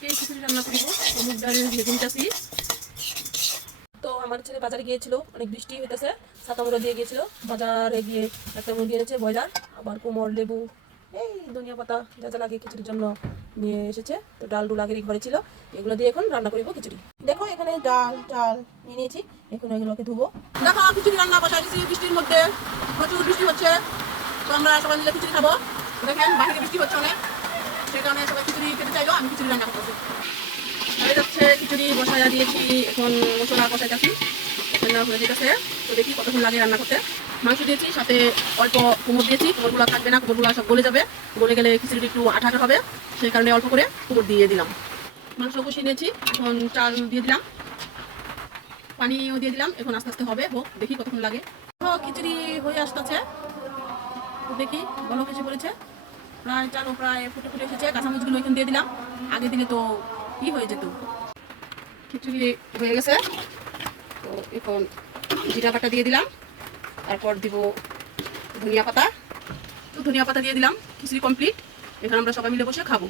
আজকে খিচুড়ি রান্না করব। তো আমার ছেলে বাজারে গিয়েছিল, অনেক বৃষ্টি হইতেছে, ছাতা মুড়ো দিয়ে গিয়েছিল। বাজারে গিয়ে একটা মুরগি এনেছে, ব্রয়লার, আবার কোমর লেবু, এই ধনিয়া পাতা, যা যা লাগে খিচুড়ির জন্য নিয়ে এসেছে। তো ডাল ডুল আগেরই ঘরে ছিল, এগুলো দিয়ে এখন রান্না করব খিচুড়ি। দেখো এখানে ডাল ডাল নিয়ে নিয়েছি, এখন এগুলোকে ধুবো। দেখো খিচুড়ি রান্না বসাই দিয়েছি বৃষ্টির মধ্যে প্রচুর বৃষ্টি হচ্ছে। তো আমরা সবাই মিলে খিচুড়ি খাব। দেখেন বাইরে বৃষ্টি হচ্ছে অনেক। সেই কারণে সবাই খিচুড়ি খেতে চাইলো, আমি খিচুড়ি রান্না করতেছি যাচ্ছে খিচুড়ি বসাইয়া দিয়েছি, এখন মশলা বসাইতেছি। রান্না হয়ে যেতেছে তো দেখি কতক্ষণ লাগে রান্না করতে। মাংস দিয়েছি, সাথে অল্প কুমড় দিয়েছি কুমড়গুলো থাকবে না কুমড়গুলো সব গলে যাবে। গলে গেলে খিচুড়ি একটু আঠা হবে, সেই কারণে অল্প করে কুমড় দিয়ে দিলাম। মাংস কষিয়ে নিয়েছি, এখন চাল দিয়ে দিলাম। পানিও দিয়ে দিলাম, এখন আস্তে আস্তে হবে, হোক, দেখি কতক্ষণ লাগে। খিচুড়ি হয়ে আসতেছে। দেখি, বলো, কিছু পড়েছে প্রায় চালু প্রায় ফুটে ফুটে এসেছে, কাঁচামরিচগুলো এখানে দিয়ে দিলাম। আগে দিলে তো কি হয়ে যেত। খিচুড়ি হয়ে গেছে। তো এখন জিরা বাটা দিয়ে দিলাম। তারপর দিব ধনিয়া পাতা। তো ধনিয়া পাতা দিয়ে দিলাম, খিচুড়ি কমপ্লিট এখন আমরা সবাই মিলে বসে খাব।